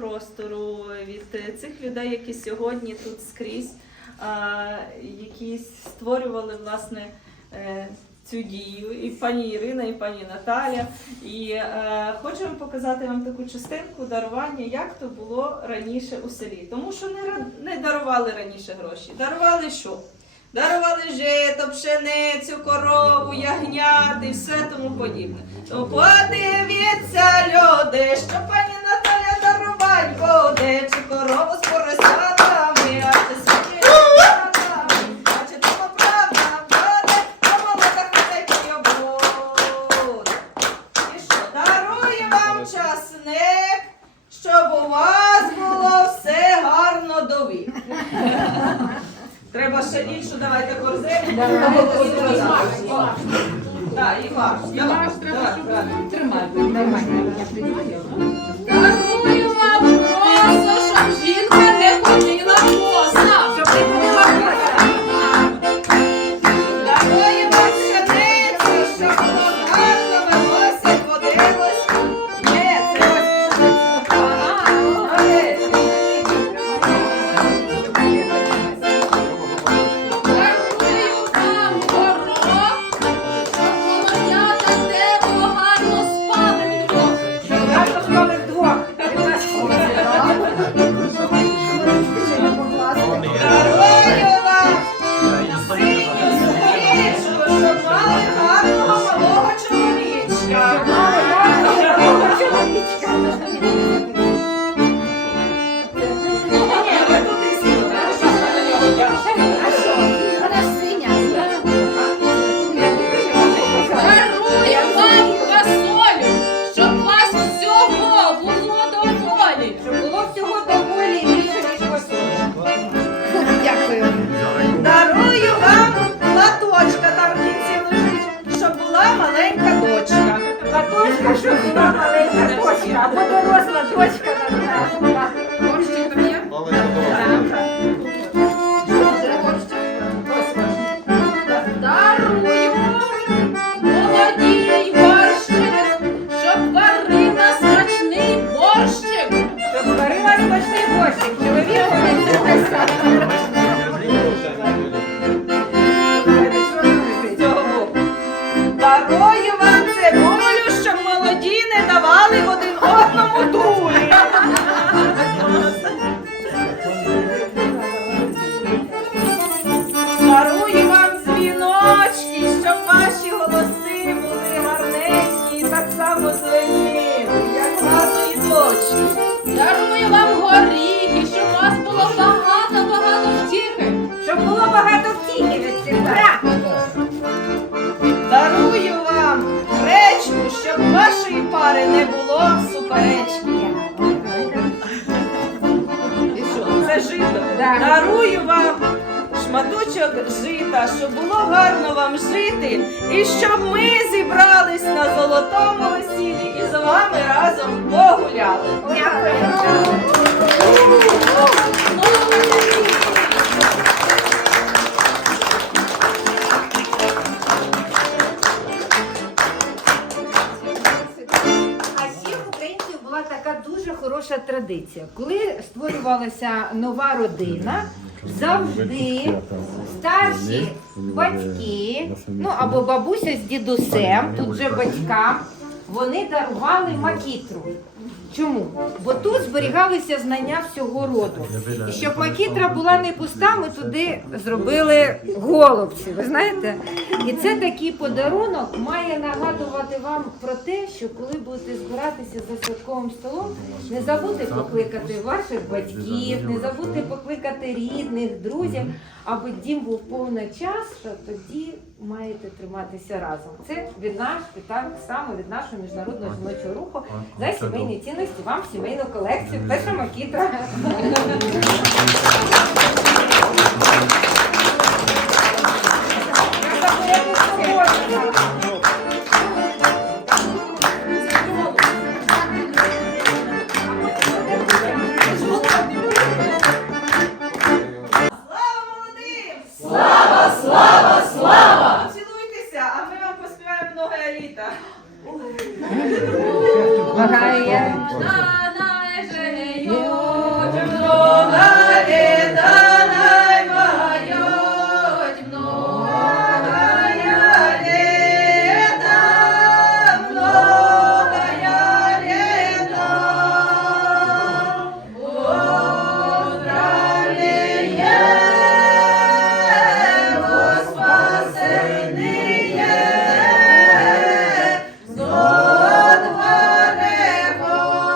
простору, від цих людей, які сьогодні тут скрізь, які створювали власне е, цю дію, і пані Ірина, і пані Наталя. І е, хочемо показати вам таку частинку дарування, як то було раніше у селі. Тому що не, дарували раніше гроші. Дарували що? Дарували жито, пшеницю, корову, ягнят і все тому подібне. То подивіться, люди, що пані Дарувать буде, чи корову з поросятами, а чи свої ребятами, а чи то правда буде, молода хатей. І що, дарую вам часник, щоб у вас було все гарно до. Треба ще іншу, давайте корзину. Так, і ваш. Давай, давай, давай. Дарую вам Латошка, щоб була маленька дочка, або доросла дочка на це жито? Дарую вам шматочок жита, щоб було гарно вам жити, і щоб ми зібрались на золотому весіллі і з вами разом погуляли. А хороша традиція. Коли створювалася нова родина, завжди старші батьки, ну або бабуся з дідусем, тут же батькам, вони дарували макітру. Чому? Бо тут зберігалися знання всього роду. І щоб макітра була не пуста, ми туди зробили голубці. Ви знаєте? І це такий подарунок має нагадувати вам про те, що коли будете збиратися за святковим столом, не забудьте покликати ваших батьків, не забудьте покликати рідних, друзів, аби дім був повний час, що тоді маєте триматися разом. Це від нас, і так само від нашого міжнародного жіночого руху за сімейні цінності вам в сімейну колекцію. Петра макітра. Iya.